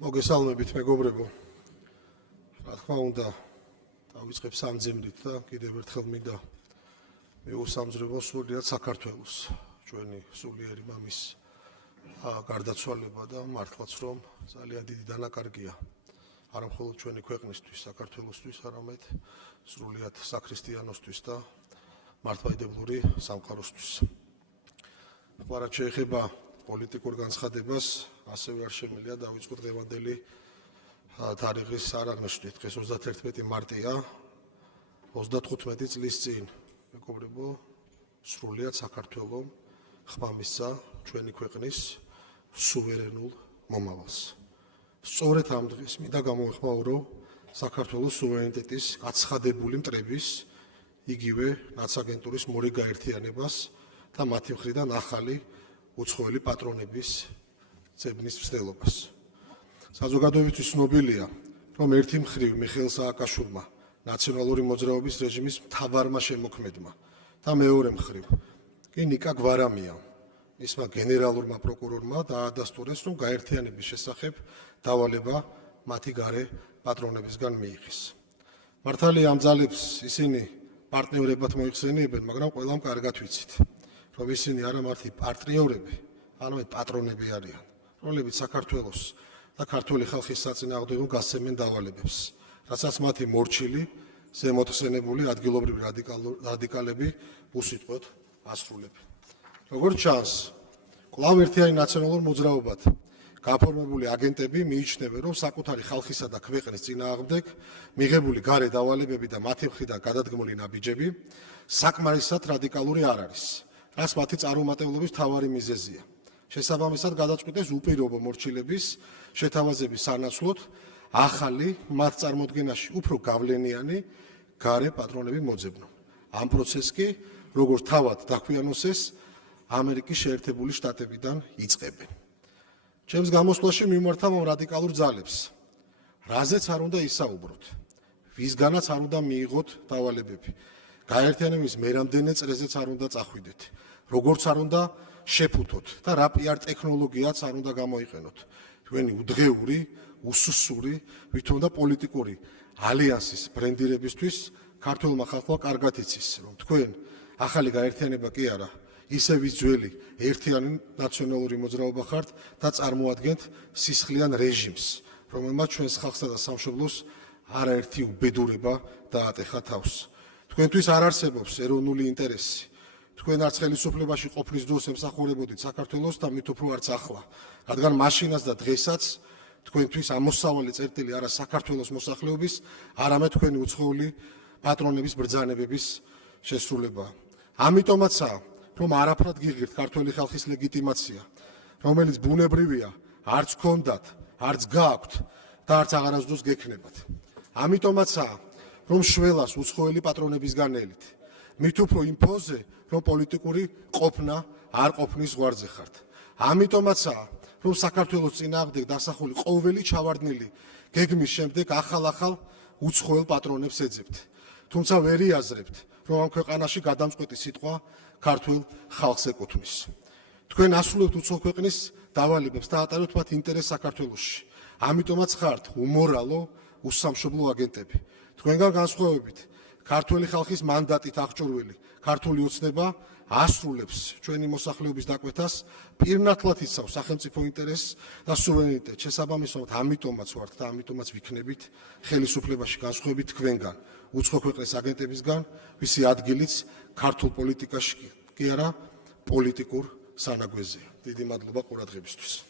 მოგესალმებით მეგობრებო. რა თქმა უნდა, დავიწყებ სამძიმრით და კიდევ ერთხელ მინდა მეუსამძლებო სრულიად საქართველოს, ჩვენი სულიერი მამის გარდაცვალება და მართლაც რომ ძალიან დიდი დანაკარგია არა მხოლოდ ჩვენი ქვეყნისთვის, საქართველოსთვის, არამედ სრულიად საქრისტიანოსთვის და მართლმადიდებლური სამყაროსთვის. რაც შეეხება პოლიტიკურ განცხადებას, ასევე არ შემიძლია დავიწყოთ დღევანდელი თარიღის არაღმერთით. დღეს 31 მარტია, 35 წლის წინ, მეგობრებო, სრულიად საქართველომ ხმა მისცა ჩვენი ქვეყნის სუვერენულ მომავალს. სწორედ ამ დღეს მინდა გამოეხმაურო საქართველოს სუვერენიტეტის გაცხადებული მტრების, იგივე ნაცაგენტურის მორიგ გაერთიანებას და მათი მხრიდან ახალი უცხოელი პატრონების ძებნის მცდელობას. საზოგადოებისთვის ცნობილია, რომ ერთი მხრივ მიხეილ სააკაშვილმა, ნაციონალური მოძრაობის რეჟიმის მთავარმა შემოქმედმა და მეორე მხრივ კი ნიკა გვარამიამ, მისმა გენერალურმა პროკურორმა დაადასტურეს, რომ გაერთიანების შესახებ დავალება მათი გარე პატრონებისგან მიიღეს. მართალია ამ ძალებს ისინი პარტნიორებად მოიხსენიებენ, მაგრამ ყველამ კარგად ვიცით, რომ ისინი არა მარტი პარტნიორები, არამედ პატრონები არიან, რომლებიც საქართველოს და ქართული ხალხის საწინააღმდეგო გასცემენ დავალებებს, რასაც მათი მორჩილი, ზემოთხსენებული ადგილობრივი რადიკალები უსიტყვოდ ასრულებენ. როგორც ჩანს, კვლავ ერთიანი ნაციონალურ მოძრაობად გაფორმებული აგენტები მიიჩნევენ, რომ საკუთარი ხალხისა და ქვეყნის წინააღმდეგ მიღებული გარე დავალებები და მათი მხრიდან გადადგმული ნაბიჯები საკმარისად რადიკალური არ არის, რაც მათი წარუმატებლობის მთავარი მიზეზია. შესაბამისად გადაწყვიტეს უპირობო მორჩილების შეთავაზების სანაცვლოდ ახალი მათ წარმოდგენაში უფრო გავლენიანი გარე პატრონები მოძებნონ. ამ პროცესს კი, როგორც თავად დაქვიანოსეს, ამერიკის შეერთებული შტატებიდან იწყებენ. ჩემს გამოსვლაში მიმართავ ამ რადიკალურ ძალებს, რაზეც არ უნდა ისაუბროთ, ვისგანაც არ უნდა მიიღოთ დავალებები, გაერთიანების მერამდენე წრეზეც არ უნდა წახვიდეთ, როგორც არ უნდა შეფუთოთ და რა პიარ ტექნოლოგიაც არ უნდა გამოიყენოთ. ჩვენი უდღეური, უსუსური, ვითომ და პოლიტიკური ალიანსის ბრენდირებისთვის ქართველმა ხალხმა კარგად იცის, რომ თქვენ ახალი გაერთიანება კი არა, ისევ ძველი ერთიანი ნაციონალური მოძრაობა ხართ და წარმოადგენთ სისხლიან რეჟიმს, რომელმაც ჩვენს ხალხსა და სამშობლოს არაერთი უბედურება დაატეხა თავს. თქვენთვის არ არსებობს ეროვნული ინტერესი. თქვენ არც ხელისუფლებაში ყოფნის დროს ემსახურებოდით საქართველოს და მით უფრო არც ახლა, რადგან მაშინაც და დღესაც თქვენთვის ამოსავალი წერტილი არა საქართველოს მოსახლეობის, არამედ თქვენი უცხოელი პატრონების ბრძანებების შესრულებაა. ამიტომაცაა, რომ არაფრად გიღირთ ქართველი ხალხის ლეგიტიმაცია, რომელიც ბუნებრივია, არც გქონდათ, არც გააქვთ და არც აღარასდროს გექნებათ. ამიტომაცაა, რომ შველას უცხოელი პატრონებისგან ელით. მით უფრო იმ ფონზე, რომ პოლიტიკური ყოფნა არ ყოფნის ზღვარზე ხართ. ამიტომაცაა, რომ საქართველოს წინააღმდეგ დასახული ყოველი ჩავარდნილი გეგმის შემდეგ ახალ-ახალ უცხოელ პატრონებს ეძებთ. თუმცა ვერ იაზრებთ, რომ ამ ქვეყანაში გადამწყვეტი სიტყვა ქართულ ხალხს ეკუთვნის. თქვენ ასრულებთ უცხო ქვეყნის დავალებებს და ატარებთ მათ ინტერესს საქართველოში. ამიტომაც ხართ უმორალო, უსამშობლო აგენტები. თქვენგან განსხვავებით, ქართული ხალხის მანდატით აღჭურვილი ქართული ოცნება ასრულებს ჩვენი მოსახლეობის დაკვეთას, პირნათლად იცავს სახელმწიფო ინტერესს და სუვერენიტეტს. შესაბამისად, ამიტომაც ვართ და ამიტომაც ვიქნებით ხელისუფლებაში განსხვავებით თქვენგან, უცხო ქვეყნის აგენტებისგან, ვისი ადგილიც ქართულ პოლიტიკაში კი არა პოლიტიკურ სანაგვეზეა. დიდი მადლობა ყურადღებისთვის.